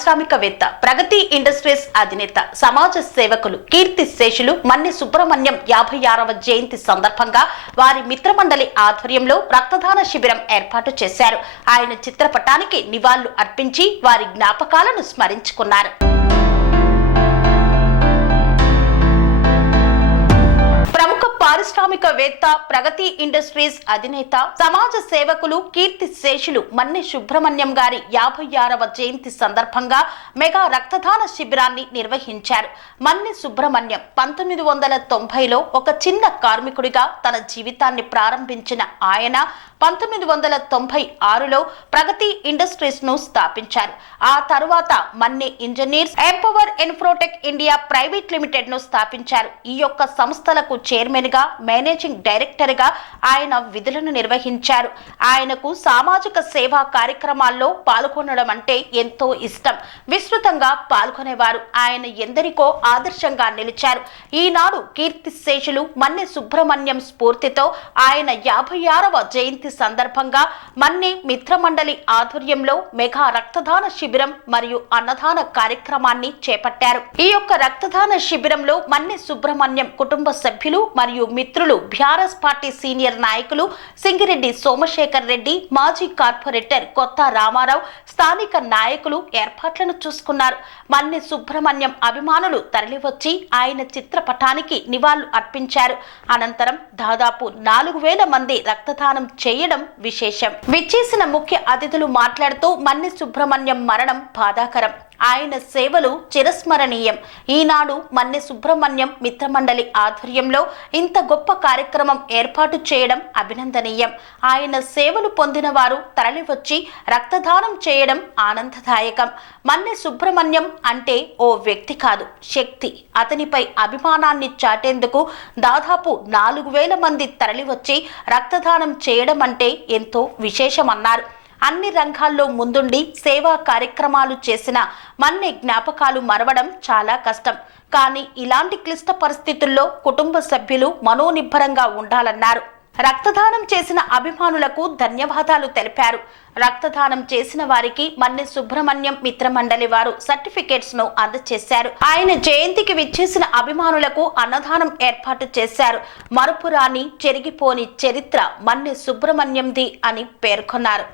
పారిశ్రామికవేత్త, ప్రగతి ఇండస్ట్రీస్ అధినేత, సమాజ సేవకులు, కీర్తి శేషులు మన్నె సుబ్రహ్మణ్యం 56వ జయంతి సందర్భంగా వారి మిత్రమండలి ఆధ్వర్యంలో రక్తదాన శిబిరం ఏర్పాటు చేశారు. ఆయన చిత్రపటానికి నివాళులు అర్పించి వారి జ్ఞాపకాలను స్మరించుకున్నారు. పారిశ్రామికవేత్త, ప్రగతి ఇండస్ట్రీస్ అధినేత, సమాజ సేవకులు, కీర్తి శేషులు మన్నె సుబ్రహ్మణ్యం గారి 56వ జయంతి సందర్భంగా మెగా రక్తదాన శిబిరాన్ని నిర్వహించారు. మన్నె సుబ్రహ్మణ్యం 1990లో ఒక చిన్న కార్మికుడిగా తన జీవితాన్ని ప్రారంభించిన ఆయన 1996లో ప్రగతి ఇండస్ట్రీస్ ను స్థాపించారు. ఆ తరువాత Manne engineers empower infratech India private limited ను స్థాపించారు. ఈ యొక్క సంస్థలకు చైర్మన్ గా, మేనేజింగ్ డైరెక్టర్ గా ఆయన విధులను నిర్వహించారు. ఆయనకు సామాజిక సేవా కార్యక్రమాల్లో పాల్గొనడం అంటే ఎంతో ఇష్టం. విస్తృతంగా పాల్గొనేవారు. ఆయన ఎందరికో ఆదర్శంగా నిలిచారు. ఈనాడు కీర్తి శేషులు మన్నె సుబ్రహ్మణ్యం స్ఫూర్తితో ఆయన 56వ జయంతి సందర్భంగా మన్నె మిత్రమండలి ఆధ్వర్యంలో మెగా రక్తదాన శిబిరం మరియు అన్నదాన కార్యక్రమాన్ని చేపట్టారు. ఈ యొక్క రక్తదాన శిబిరంలో మన్నె సుబ్రహ్మణ్యం కుటుంబ సభ్యులు మరియు మిత్రులు, బీఆర్ఎస్ పార్టీ సీనియర్ నాయకులు సింగిరెడ్డి సోమశేఖర్ రెడ్డి, మాజీ కార్పొరేటర్ కొత్త రామారావు, స్థానిక నాయకులు ఏర్పాట్లను చూసుకున్నారు. మన్నె సుబ్రహ్మణ్యం అభిమానులు తరలివచ్చి ఆయన చిత్రపటానికి నివాళులు అర్పించారు. అనంతరం దాదాపు 4000 మంది రక్తదానం చేయడం విశేషం. విచ్చేసిన ముఖ్య అతిథులు మాట్లాడుతూ మన్నె సుబ్రహ్మణ్యం మరణం బాధాకరం, ఆయన సేవలు చిరస్మరణీయం. ఈనాడు మన్నె సుబ్రహ్మణ్యం మిత్రమండలి ఆధ్వర్యంలో ఇంత గొప్ప కార్యక్రమం ఏర్పాటు చేయడం అభినందనీయం. ఆయన సేవలు పొందిన వారు తరలివచ్చి రక్తదానం చేయడం ఆనందదాయకం. మన్నె సుబ్రహ్మణ్యం అంటే ఓ వ్యక్తి కాదు, శక్తి. అతనిపై అభిమానాన్ని చాటేందుకు దాదాపు 4000 మంది తరలివచ్చి రక్తదానం చేయడం అంటే ఎంతో విశేషమన్నారు. అన్ని రంగాల్లో ముందుండి సేవా కార్యక్రమాలు చేసిన మన్నె జ్ఞాపకాలు మరవడం చాలా కష్టం. కానీ ఇలాంటి క్లిష్ట పరిస్థితుల్లో కుటుంబ సభ్యులు మనోనిబ్బరంగా ఉండాలన్నారు. రక్తదానం చేసిన అభిమానులకు ధన్యవాదాలు తెలిపారు. రక్తదానం చేసిన వారికి మన్నె సుబ్రహ్మణ్యం మిత్రమండలి వారు సర్టిఫికేట్స్ ను అందజేశారు. ఆయన జయంతికి విచ్చేసిన అభిమానులకు అన్నదానం ఏర్పాటు చేశారు. మరుపురాని, చెరిగిపోని చరిత్ర మన్నె సుబ్రహ్మణ్యంది అని పేర్కొన్నారు.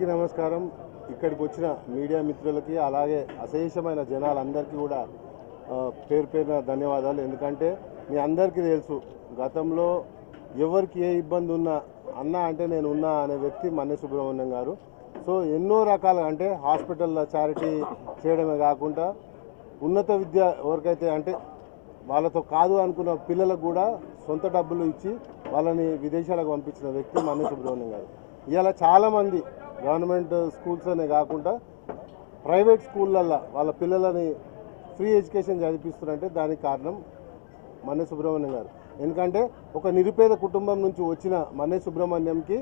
అందరికీ నమస్కారం. ఇక్కడికి వచ్చిన మీడియా మిత్రులకి అలాగే అశేషమైన జనాలందరికీ కూడా పేరు పేరున ధన్యవాదాలు. ఎందుకంటే మీ అందరికీ తెలుసు, గతంలో ఎవరికి ఏ ఇబ్బంది ఉన్నా అన్న అంటే నేను ఉన్నా అనే వ్యక్తి మన్నే సుబ్రహ్మణ్యం గారు. సో ఎన్నో రకాల అంటే హాస్పిటల్లో చారిటీ చేయడమే కాకుండా ఉన్నత విద్య ఎవరికైతే అంటే వాళ్ళతో కాదు అనుకున్న పిల్లలకు కూడా సొంత డబ్బులు ఇచ్చి వాళ్ళని విదేశాలకు పంపించిన వ్యక్తి మన్నే సుబ్రహ్మణ్యం గారు. ఇవాళ చాలామంది గవర్నమెంట్ స్కూల్స్ అనే కాకుండా ప్రైవేట్ స్కూళ్ళల్లో వాళ్ళ పిల్లలని ఫ్రీ ఎడ్యుకేషన్ చదివిస్తున్నారంటే దానికి కారణం మన్నే సుబ్రహ్మణ్యం గారు. ఎందుకంటే ఒక నిరుపేద కుటుంబం నుంచి వచ్చిన మన్నే సుబ్రహ్మణ్యంకి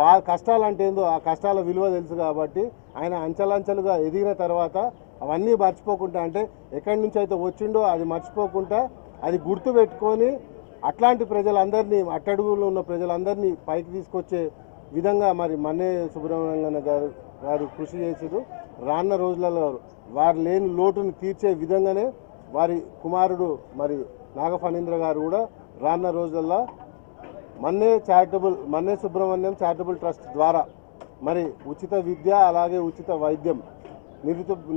బాగా కష్టాలు అంటే ఏందో ఆ కష్టాల విలువ తెలుసు కాబట్టి ఆయన అంచెలంచెలుగా ఎదిగిన తర్వాత అవన్నీ మర్చిపోకుండా అంటే ఎక్కడి నుంచి అయితే వచ్చిండో అది మర్చిపోకుండా అది గుర్తు పెట్టుకొని అట్లాంటి ప్రజలందరినీ అట్టడుగులో ఉన్న ప్రజలందరినీ పైకి తీసుకొచ్చే విధంగా మరి మన్నే సుబ్రహ్మణ్యం గారు కృషి చేసారు. రానున్న రోజులలో వారు లేని లోటును తీర్చే విధంగానే వారి కుమారుడు మరి నాగ ఫణీంద్ర గారు కూడా రానున్న రోజుల్లో మన్నే సుబ్రహ్మణ్యం చారిటబుల్ ట్రస్ట్ ద్వారా మరి ఉచిత విద్య అలాగే ఉచిత వైద్యం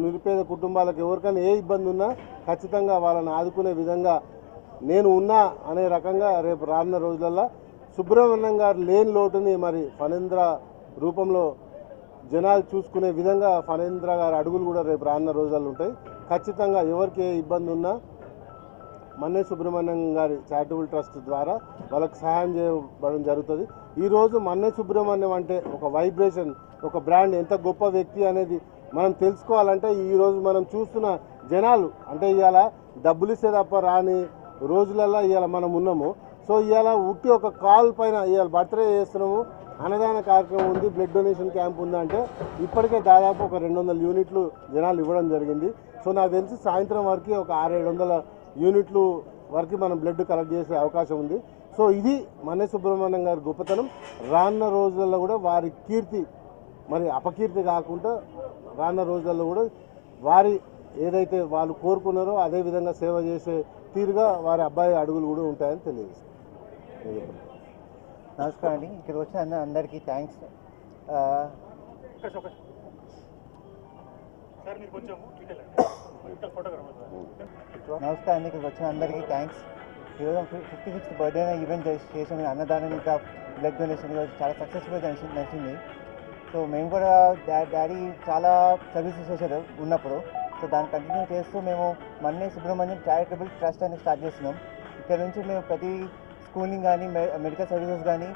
నిరుపేద కుటుంబాలకు ఎవరికైనా ఏ ఇబ్బంది ఉన్నా ఖచ్చితంగా వాళ్ళని ఆదుకునే విధంగా నేను ఉన్నా అనే రకంగా రేపు రానున్న రోజులలో సుబ్రహ్మణ్యం గారు లేని లోటుని మరి ఫణీంద్ర రూపంలో జనాలు చూసుకునే విధంగా ఫణీంద్ర గారి అడుగులు కూడా రేపు రానున్న రోజుల్లో ఉంటాయి. ఖచ్చితంగా ఎవరికి ఏ ఇబ్బంది ఉన్నా మన్నే సుబ్రహ్మణ్యం గారి చారిటబుల్ ట్రస్ట్ ద్వారా వాళ్ళకి సహాయం చేయడం జరుగుతుంది. ఈరోజు మన్నే సుబ్రహ్మణ్యం అంటే ఒక వైబ్రేషన్, ఒక బ్రాండ్, ఎంత గొప్ప వ్యక్తి అనేది మనం తెలుసుకోవాలంటే ఈరోజు మనం చూస్తున్న జనాలు అంటే ఇవాళ డబ్బులు ఇస్తే తప్ప రాని రోజులలో ఇవాళ మనం ఉన్నాము. సో ఇవాళ ఉట్టి ఒక కాల్ పైన ఇవాళ బర్త్డే చేస్తున్నాము, అన్నదాన కార్యక్రమం ఉంది, బ్లడ్ డొనేషన్ క్యాంప్ ఉందంటే ఇప్పటికే దాదాపు ఒక 200 యూనిట్లు జనాలు ఇవ్వడం జరిగింది. సో నాకు తెలిసి సాయంత్రం వరకు ఒక 600-700 యూనిట్లు వరకు మనం బ్లడ్ కలెక్ట్ చేసే అవకాశం ఉంది. సో ఇది మన్నే సుబ్రహ్మణ్యం గారి గొప్పతనం. రానున్న రోజులలో కూడా వారి కీర్తి మరి అపకీర్తి కాకుండా రానున్న రోజులలో కూడా వారి ఏదైతే వాళ్ళు కోరుకున్నారో అదే విధంగా సేవ చేసే తీరుగా వారి అబ్బాయి అడుగులు కూడా ఉంటాయని తెలియజేస్తారు. నమస్కారం అండి. ఇక్కడికి వచ్చిన అందరికీ థ్యాంక్స్. నమస్కారం అండి. ఇక్కడికి వచ్చిన అందరికీ థ్యాంక్స్. ఈరోజు 56th బర్త్డే ఈవెంట్ చేసాము. అన్నదానం ఇంకా బ్లడ్ డొనేషన్ చాలా సక్సెస్ఫుల్గా నడిచింది. సో మేము కూడా డాడీ చాలా సర్వీసెస్ చేశారు ఉన్నప్పుడు. సో దాన్ని కంటిన్యూ చేస్తూ మేము మన్నే సుబ్రహ్మణ్యం చారిటబుల్ ట్రస్ట్ అని స్టార్ట్ చేస్తున్నాం. ఇక్కడ నుంచి మేము ప్రతి స్కూలింగ్ కానీ మెడికల్ సర్వీసెస్ కానీ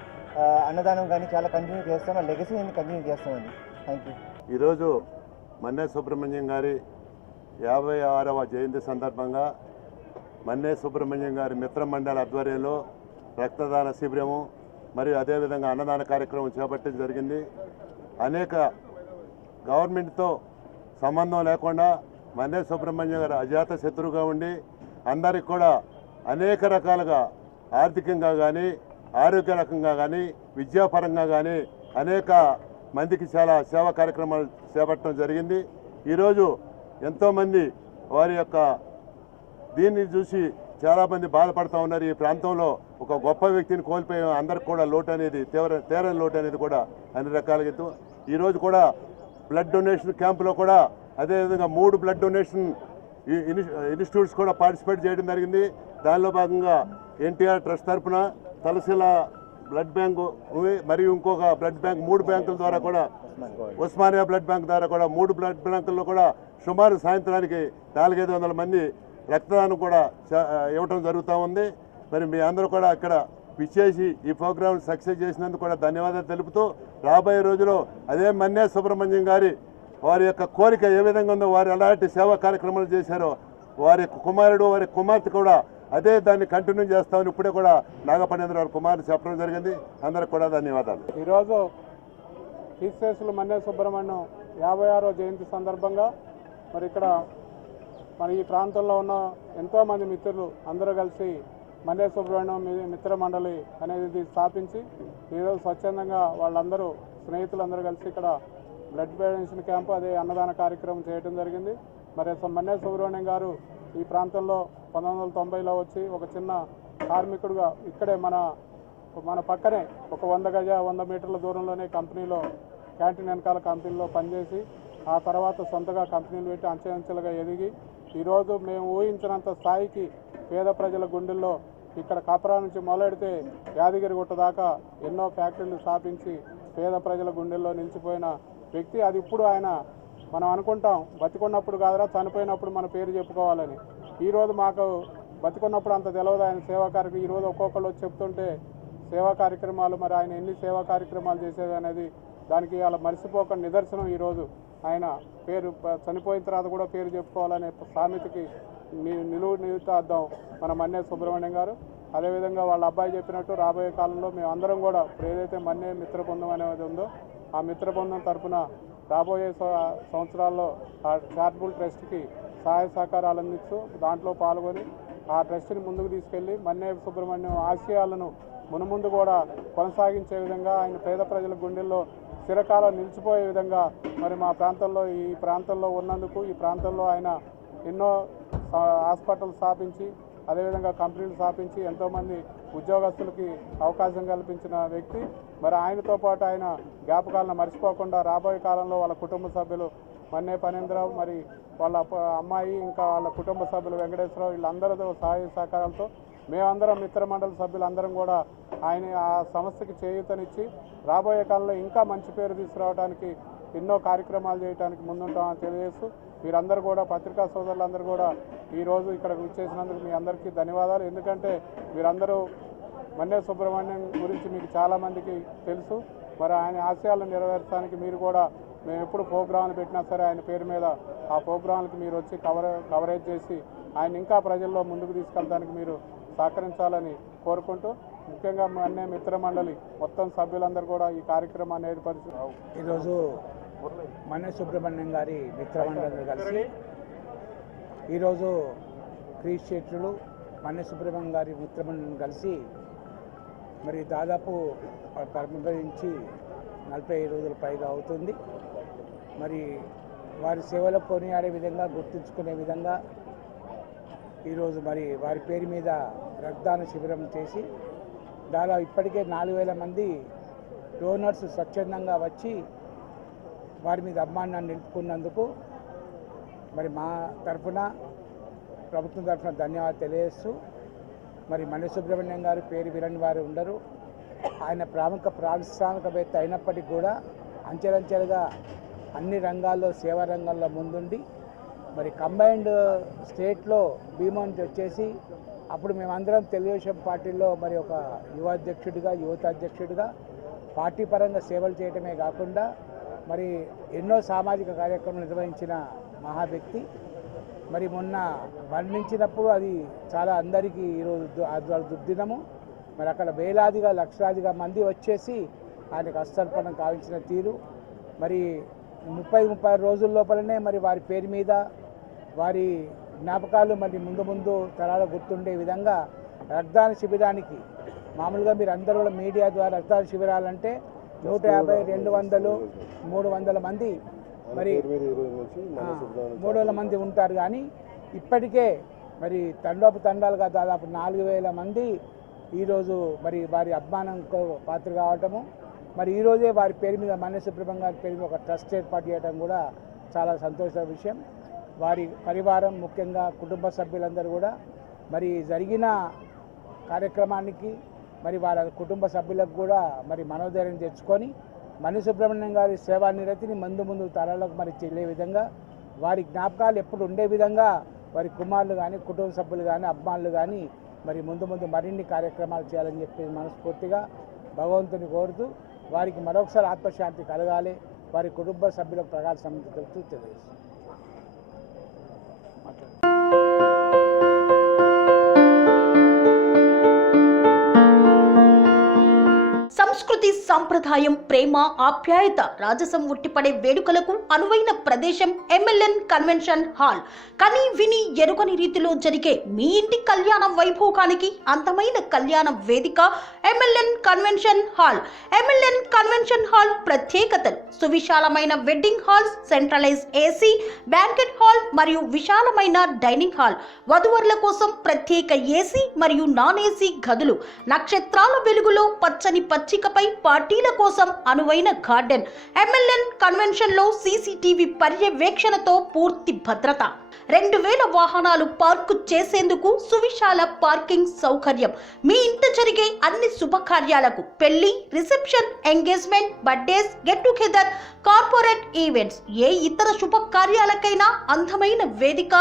అన్నదానం కానీ చాలా కంటిన్యూ చేస్తాం. ఆ లెగసీని కంటిన్యూ చేస్తామండి. Thank you. ఈరోజు మన్నే సుబ్రహ్మణ్యం గారి 56వ జయంతి సందర్భంగా మన్నే సుబ్రహ్మణ్యం గారి మిత్ర మండలి ఆధ్వర్యంలో రక్తదాన శిబిరము మరియు అదేవిధంగా అన్నదాన కార్యక్రమం చేపట్టడం జరిగింది. అనేక గవర్నమెంట్తో సంబంధం లేకుండా మన్నే సుబ్రహ్మణ్యం గారు అజాత శత్రువుగా ఉండి అందరికి కూడా అనేక రకాలుగా ఆర్థికంగా కానీ ఆరోగ్య రకంగా కానీ విద్యాపరంగా కానీ అనేక మందికి చాలా సేవా కార్యక్రమాలు చేపట్టడం జరిగింది. ఈరోజు ఎంతోమంది వారి యొక్క దీన్ని చూసి చాలామంది బాధపడుతూ ఉన్నారు. ఈ ప్రాంతంలో ఒక గొప్ప వ్యక్తిని కోల్పోయి అందరికి కూడా లోటు అనేది తీరని లోటు అనేది కూడా అన్ని రకాలుగా. ఈరోజు కూడా బ్లడ్ డొనేషన్ క్యాంపులో కూడా అదేవిధంగా 3 బ్లడ్ డొనేషన్ ఇన్స్టిట్యూట్స్ కూడా పార్టిసిపేట్ చేయడం జరిగింది. దానిలో భాగంగా ఎన్టీఆర్ ట్రస్ట్ తరఫున తలశీల బ్లడ్ బ్యాంకు మరియు ఇంకొక బ్లడ్ బ్యాంక్ 3 బ్యాంకుల ద్వారా కూడా ఉస్మానియా బ్లడ్ బ్యాంక్ ద్వారా కూడా 3 బ్లడ్ బ్యాంకుల్లో కూడా సుమారు సాయంత్రానికి 400-500 మంది రక్తదానం కూడా ఇవ్వటం జరుగుతూ ఉంది. మరి మీ అందరూ కూడా అక్కడ విచ్చేసి ఈ ప్రోగ్రామ్ సక్సెస్ చేసినందుకు కూడా ధన్యవాదాలు తెలుపుతూ రాబోయే రోజులో అదే మన్నే సుబ్రహ్మణ్యం గారి వారి యొక్క కోరిక ఏ విధంగా ఉందో, వారు ఎలాంటి సేవా కార్యక్రమాలు చేశారో వారి కుమారుడు వారి కుమార్తె కూడా అదే దాన్ని కంటిన్యూ చేస్తామని ఇప్పుడే కూడా నాగఫణీంద్ర వారి కుమారుడు చెప్పడం జరిగింది. అందరికి కూడా ధన్యవాదాలు. ఈరోజు కీర్తిశేషులు మన్నే సుబ్రహ్మణ్యం 56వ జయంతి సందర్భంగా మరి ఇక్కడ మరి ఈ ప్రాంతంలో ఉన్న ఎంతోమంది మిత్రులు అందరూ కలిసి మన్నే సుబ్రహ్మణ్యం మిత్ర మండలి అనేది స్థాపించి ఈరోజు స్వచ్ఛందంగా వాళ్ళందరూ స్నేహితులందరూ కలిసి ఇక్కడ బ్లడ్ డొనేషన్ క్యాంపు అదే అన్నదాన కార్యక్రమం చేయడం జరిగింది. మరి మన్నే సుబ్రహ్మణ్యం గారు ఈ ప్రాంతంలో 1990లో వచ్చి ఒక చిన్న కార్మికుడుగా ఇక్కడే మన పక్కనే ఒక 100 మీటర్ల దూరంలోనే కంపెనీలో క్యాంటీన్ వెనకాల కంపెనీలో పనిచేసి ఆ తర్వాత సొంతగా కంపెనీలు పెట్టి అంచెలంచెలుగా ఎదిగి ఈరోజు మేము ఊహించినంత స్థాయికి పేద ప్రజల గుండెల్లో ఇక్కడ కాపరా నుంచి మొదలెడితే యాదగిరిగుట్ట దాకా ఎన్నో ఫ్యాక్టరీలు స్థాపించి పేద ప్రజల గుండెల్లో నిలిచిపోయిన వ్యక్తి. అది ఇప్పుడు ఆయన మనం అనుకుంటాం బతికున్నప్పుడు కాదురా చనిపోయినప్పుడు మన పేరు చెప్పుకోవాలని. ఈరోజు మాకు బతికున్నప్పుడు అంత తెలియదు ఆయన సేవా కార్యక్రమం. ఈరోజు ఒక్కొక్కరు వచ్చి చెప్తుంటే సేవా కార్యక్రమాలు మరి ఆయన ఎన్ని సేవా కార్యక్రమాలు చేసేది అనేది దానికి అలా మర్చిపోక నిదర్శనం. ఈరోజు ఆయన పేరు చనిపోయిన తర్వాత కూడా పేరు చెప్పుకోవాలనే సామెతకి నిలువు నిలుతాద్దాం మన మన్నే సుబ్రహ్మణ్యం గారు. అదేవిధంగా వాళ్ళ అబ్బాయి చెప్పినట్టు రాబోయే కాలంలో మేము అందరం కూడా ఇప్పుడు ఏదైతే మన్నే మిత్ర బృందం అనేది ఉందో ఆ మిత్ర బృందం తరఫున రాబోయే సంవత్సరాల్లో ఆ చారిటబుల్ ట్రస్ట్కి సహాయ సహకారాలు అందిస్తూ దాంట్లో పాల్గొని ఆ ట్రస్ట్ని ముందుకు తీసుకెళ్ళి మన్నే సుబ్రహ్మణ్యం ఆశయాలను మునుముందు కూడా కొనసాగించే విధంగా ఆయన పేద ప్రజల గుండెల్లో చిరకాలం నిలిచిపోయే విధంగా మరి మా ప్రాంతంలో ఈ ప్రాంతంలో ఉన్నందుకు ఈ ప్రాంతంలో ఆయన ఎన్నో హాస్పిటల్ స్థాపించి అదేవిధంగా కంపెనీలు స్థాపించి ఎంతోమంది ఉద్యోగస్తులకి అవకాశం కల్పించిన వ్యక్తి. మరి ఆయనతో పాటు ఆయన జ్ఞాపకాలను మర్చిపోకుండా రాబోయే కాలంలో వాళ్ళ కుటుంబ సభ్యులు మన్నే ఫణీంద్రరావు మరి వాళ్ళ అమ్మాయి ఇంకా వాళ్ళ కుటుంబ సభ్యులు వెంకటేశ్వరరావు వీళ్ళందరితో సహాయ సహకారాలతో మేమందరం మిత్రమండలి సభ్యులందరం కూడా ఆయన ఆ సంస్థకి చేయూతనిచ్చి రాబోయే కాలంలో ఇంకా మంచి పేరు తీసుకురావడానికి ఎన్నో కార్యక్రమాలు చేయడానికి ముందుంటామని తెలియజేస్తూ మీరందరూ కూడా పత్రికా సోదరులందరూ కూడా ఈరోజు ఇక్కడ విచ్చేసినందుకు మీ అందరికీ ధన్యవాదాలు. ఎందుకంటే మీరందరూ మన్నే సుబ్రహ్మణ్యం గురించి మీకు చాలామందికి తెలుసు. మరి ఆయన ఆశయాలను నెరవేర్చడానికి మీరు కూడా మేము ఎప్పుడు ప్రోగ్రాంలు పెట్టినా సరే ఆయన పేరు మీద ఆ ప్రోగ్రాంలకు మీరు వచ్చి కవరేజ్ చేసి ఆయన ఇంకా ప్రజల్లో ముందుకు తీసుకెళ్ళడానికి మీరు సహకరించాలని కోరుకుంటూ ముఖ్యంగా మన్నే మిత్ర మండలి మొత్తం సభ్యులందరూ కూడా ఈ కార్యక్రమాన్ని ఏర్పరిచి ఈరోజు మన్నే సుబ్రహ్మణ్యం గారి మిత్రమండలి కలిసి ఈరోజు క్రీక్షేత్రులు మన్నే సుబ్రహ్మణ్యం గారి మిత్రమండలిని కలిసి మరి దాదాపు ప్రారంభించి 40 రోజుల పైగా అవుతుంది. మరి వారి సేవలో కొనియాడే విధంగా గుర్తుంచుకునే విధంగా ఈరోజు మరి వారి పేరు మీద రక్తదాన శిబిరం చేసి దాదాపు ఇప్పటికే 4000 మంది డోనర్స్ స్వచ్ఛందంగా వచ్చి వారి మీద అభిమానాన్ని నిలుపుకున్నందుకు మరి మా తరఫున ప్రభుత్వం తరఫున ధన్యవాదాలు తెలియజేస్తూ మరి మన్నే సుబ్రహ్మణ్యం గారు పేరు వినని వారు ఉండరు. ఆయన పారిశ్రామికవేత్త అయినప్పటికీ కూడా అంచెలంచెలుగా అన్ని రంగాల్లో సేవా రంగంలో ముందుండి మరి కంబైన్డ్ స్టేట్లో భీమా నుంచి వచ్చేసి అప్పుడు మేమందరం తెలుగుదేశం పార్టీలో మరి ఒక యువత అధ్యక్షుడిగా పార్టీ పరంగా సేవలు చేయడమే కాకుండా మరి ఎన్నో సామాజిక కార్యక్రమాలు నిర్వహించిన మహా వ్యక్తి. మరి మొన్న మరణించినప్పుడు అది చాలా అందరికీ ఈరోజు దుర్దినము. మరి అక్కడ వేలాదిగా లక్షలాదిగా మంది వచ్చేసి ఆయనకు అస్తర్పణం కావించిన తీరు మరి 30 రోజుల లోపలనే మరి వారి పేరు మీద వారి జ్ఞాపకాలు మరి ముందు తరాలు గుర్తుండే విధంగా రక్తదాన శిబిరానికి మామూలుగా మీరు అందరూ కూడా మీడియా ద్వారా రక్తదాన శిబిరాలంటే 150, 200, 300 మంది మరి 300 మంది ఉంటారు. కానీ ఇప్పటికే మరి తండాలుగా దాదాపు 4000 మంది ఈరోజు మరి వారి అభిమానంకు పాత్ర కావటము మరి ఈరోజే వారి పేరు మీద మన్నే సుబ్రహ్మణ్యం గారి పేరు మీద ఒక ట్రస్ట్ ఏర్పాటు చేయడం కూడా చాలా సంతోషమైన విషయం. వారి పరివారం ముఖ్యంగా కుటుంబ సభ్యులందరూ కూడా మరి జరిగిన కార్యక్రమానికి మరి వారి కుటుంబ సభ్యులకు కూడా మరి మనోధైర్యం తెచ్చుకొని మన్నే సుబ్రహ్మణ్యం గారి సేవా నిరతిని ముందు తరాలకు మరి చెల్లే విధంగా వారి జ్ఞాపకాలు ఎప్పుడు ఉండే విధంగా వారి కుమారులు కానీ కుటుంబ సభ్యులు కానీ అభిమానులు కానీ మరి ముందు మరిన్ని కార్యక్రమాలు చేయాలని చెప్పి మనస్ఫూర్తిగా భగవంతుని కోరుతూ వారికి మరొకసారి ఆత్మశాంతి కలగాలి, వారి కుటుంబ సభ్యులకు ప్రగాఢ సంబంధం తెలుస్తూ తెలియజేస్తుంది. సంస్కృతి సంప్రదాయం ప్రేమ ఆప్యాయత రాజసం ఉట్టిపడే వేడుకలకు అనువైన ప్రదేశం MLN కన్వెన్షన్ హాల్. కని విని ఎరుగని రీతిలో జరిగే మీ ఇంటి కళ్యాణ వైభోగానికి అందమైన కళ్యాణ వేదిక MLN convention hall. MLN convention hall ప్రత్యేకతలు: సువిశాలమైన wedding halls, centralise AC, banquet hall మరియు విశాలమైన డైనింగ్ హాల్, వధువరుల కోసం ప్రత్యేక AC మరియు నాన్ AC గదులు, నక్షత్రాల వెలుగులో పచ్చని పచ్చిక ఇకపై పార్టీల కోసం అనువైన గార్డెన్. MLN కన్వెన్షన్ లో CCTV పర్యవేక్షణతో పూర్తి భద్రత. 2000 వాహనాలు పార్కు చేసేందుకు సువిశాల పార్కింగ్ సౌకర్యం. మీ ఇంట జరిగే అన్ని శుభకార్యాలకు, పెళ్లి, reception, engagement, birthdays, get together, corporate events, ఏ ఇతర శుభకార్యాలకైనా అందమైన వేదిక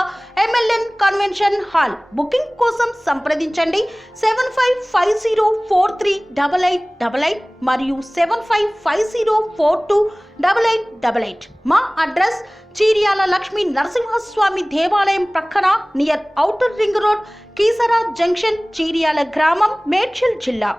MLN కన్వెన్షన్ హాల్. బుకింగ్ కోసం సంప్రదించండి 7550438888 మరియు 7550428888. మా అడ్రస్ చీర్యాల లక్ష్మీ నరసింహస్వామి దేవాలయం ప్రక్కన, near outer ring road, Keesara junction, Cheeryal గ్రామం, మేడ్చల్ జిల్లా.